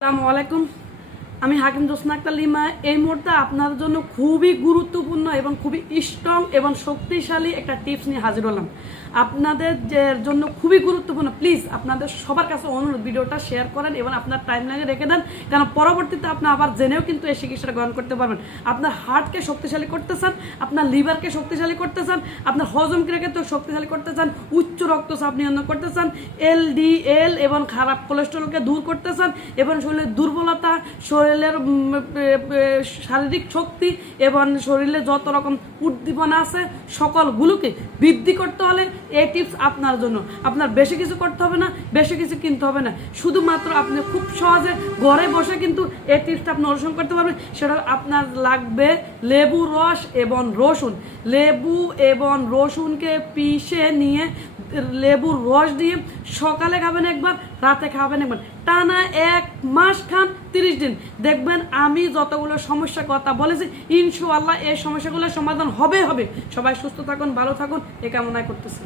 আসসালামু আলাইকুম। আমি হাকিম জোসনা আক্তার লিমা, এই মুহূর্তে আপনার জন্য খুবই গুরুত্বপূর্ণ এবং খুবই স্ট্রং এবং শক্তিশালী একটা টিপস নিয়ে হাজির হলাম। আপনাদের জন্য খুবই গুরুত্বপূর্ণ প্লিজ আপনাদের সবার কাছে অনুরোধ, ভিডিওটা শেয়ার করেন এবং আপনার টাইম লাইনে রেখে দেন কারণ পরবর্তীতে আপনি আবার জেনেও কিন্তু এই চিকিৎসাটা গ্রহণ করতে পারবেন। আপনার হার্টকে শক্তিশালী করতে চান আপনার লিভারকে শক্তিশালী করতে চান আপনার হজম ক্রিয়াকে তো শক্তিশালী করতে চান উচ্চ রক্তচাপ নিয়ন্ত্রণ করতে চান এলডিএল এবং খারাপ কোলেস্ট্রলকে দূর করতে চান এবং শরীরের দুর্বলতা শরীরের শারীরিক শক্তি এবং শরীরে যত রকম উদ্দীপনা আছে, সকলগুলোকে বৃদ্ধি করতে হলে এই টিপস আপনার জন্য। আপনার বেশি কিছু করতে হবে না, বেশি কিছু কিনতে হবে না। শুধুমাত্র আপনি খুব সহজে ঘরে বসে কিন্তু এই টিপসটা আপনি অনুসরণ করতে পারবেন। সেটা আপনার লাগবে লেবু রস এবং রসুন। লেবু এবং রসুনকে পিষে নিয়ে লেবুর রস দিয়ে সকালে খাবেন একবার, রাতে খাবেন একবার। টানা এক মাস খান, তিরিশ দিন। দেখবেন আমি যতগুলো সমস্যার কথা বলেছি ইনশো আল্লাহ এই সমস্যাগুলোর সমাধান হবে হবে। সবাই সুস্থ থাকুন, ভালো থাকুন এ কামনায় করতেছি।